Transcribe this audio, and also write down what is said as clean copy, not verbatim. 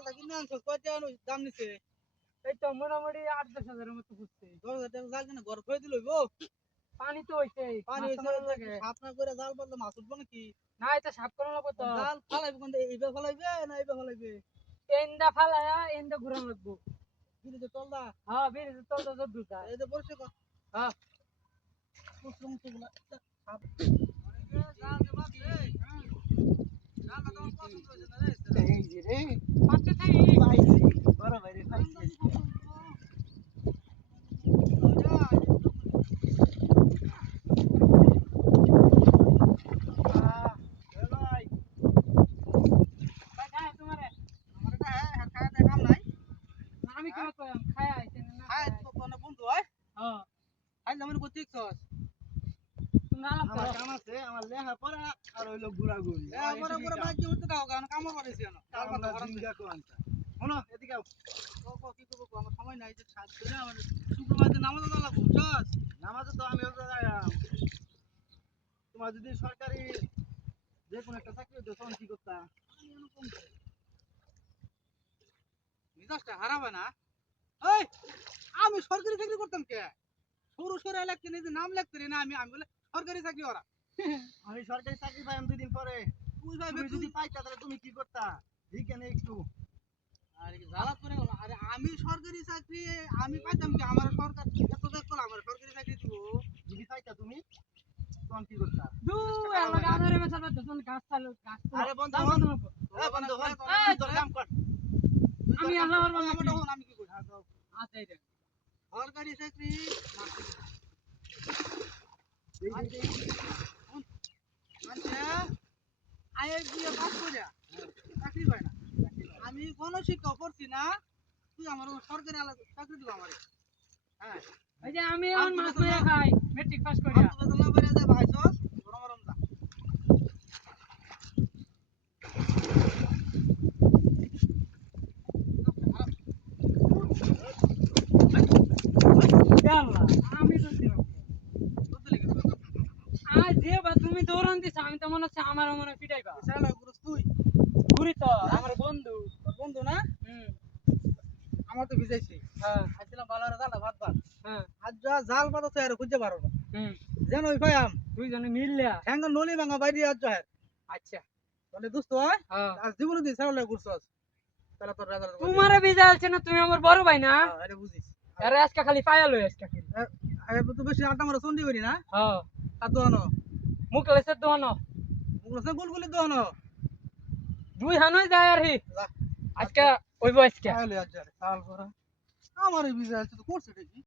জালটা কিনে আনছস কয় টাকা দাম নিছে? এই তো মোটামুটি ৮-১০ হাজারের মতো পড়ছে। ১০,০০০ টাকা জাল কিনে ঘর করে দিল হইবো? পানি তো হইছে, পানি মাছ তো মারা হইছে লাগে। সাপ না করে জাল পাতলে মাছ উঠবো নাকি? না এটা সাফ করা লাগবো তো। জাল ফালাইবো কোন দিকে? এইবার ফালাইবে না এইবার ফালাইবে? এন্ডা ফালায়া এন্ডা ঘুরানো লাগবো। ব্রিজে তলদা হ্যাঁ ব্রিজের তলটা যদ্দূর যায়। এই যে পরিষ্কার কর। হ্যাঁ কুসুম তুগুলা সাপ জাল যে বাজে জালটা তোমার পছন্দ হইছে না রে? এই যে রে পাঁচটা থাই পাইছি বড় ভাইরে পাইছি ভাই খায় তোমারে। আমার এটা হ্যাঁ খায়া দেখাম নাই। আমি কি কইলাম খায় আইছেন না। খায় তো কোন বন্ধু হয়? হ্যাঁ খাই আমার কই ছস? তুমি আলাপ আমার করো। কাম আছে আমার লেখা পড়া আর হইলো ঘোরাঘুরি আমার উপরে বাকি হতে দাও কারণ কাম করেছি না। কাল আমরা কথা জিঙ্গা কোনটা শোনো এদিকে আও কি করবো আমার সময় নাই যে সাত করে আমার শুক্রবার দিন নামাজ আদা লাগবো বুঝছস? নামাজে তো আমি তোমার যদি সরকারি যে কোনো একটা চাকরি হতো তখন কি করতা মিজাজটা হারাবে না? এই আমি সরকারি চাকরি করতাম কে? সরু সরে লাগতে নেই যে নাম লাগতে রে না আমি আমি বলে সরকারি চাকরি ওরা। আমি সরকারি চাকরি পাইম 2 দিন পরে তুই ভাই তুমি যদি পাইতা তাহলে তুমি কি করতা এইখানে একটু আরে কি জ্বালা করে গেল আরে আমি সরকারি চাকরি আমি পাইতাম কি আমার সরকার এত দেখ করলাম আমার সরকারি চাকরি দিব যদি পাইতা তুমি তখন কি করতা দু এলা গাদারে মেছাবে তো তুমি গাছ চালু গাছ তো। আরে বন্ধু দাও হন তোমাকে। এ বন্ধু হন এই, তোর কাম কর আমি আল্লাহ আমার বাবা আমারটা হন আমি কি করি আচ্ছা এই দেখ। সরকারি চাকরি এই মানে আয়ের দিয়ে কাজ করে চাকরি পায় না আমি কোনো শিক্ষা করছি না তুই আমার সরকারি চাকরি দিব আমার হ্যাঁ এই যে আমি এখন মাছ মাইরা খাই মেট্রিক পাস করিয়া। তুই বেতন না বেড়ে যায় ভাইছস গরম গরম দা আল্লাহ আমি তো দিলাম। বুঝতে লেগে আজ যে বা তুমি দৌড়ান দিছ আমি তো মনে হচ্ছে আমার মনে পিটাইবা। সারা গুরুস তুই ঘুরি তো আমার বন্ধু। তোর বন্ধু না হুম আমার তো ভিজাইছি হ্যাঁ আইছিলাম বালারে জাল ভাত ভাত হ্যাঁ আজ যা জাল পাতা তো আর খুঁজে পারো না হুম যেন ওই পাইয়াম দুইজনে মিললা। হ্যাঙ্গ নলি ভাঙা বাইরে আজ যায় আচ্ছা মানে দোস্ত হয় হ্যাঁ আর জীবনে দিন সারা ঘুরছস তাহলে তোর রাজার তোমারে বিজালছে না তুমি আমার বড় ভাই না। আরে বুঝিস আরে আজকে খালি পায়া লই আজকে খালি। আরে তুই বেশি আড্ডা মারা চন্ডি করি না হ্যাঁ আর দোয়ানো মুখ লেছে দোনো মুখলসে গুলগুলি দোয়ানো দুই হানই যায় আর হি যা আজকে ওইব আজকে তাহলে আজ যারে সাল করা আমার এই বিজয় তো করছে দেখি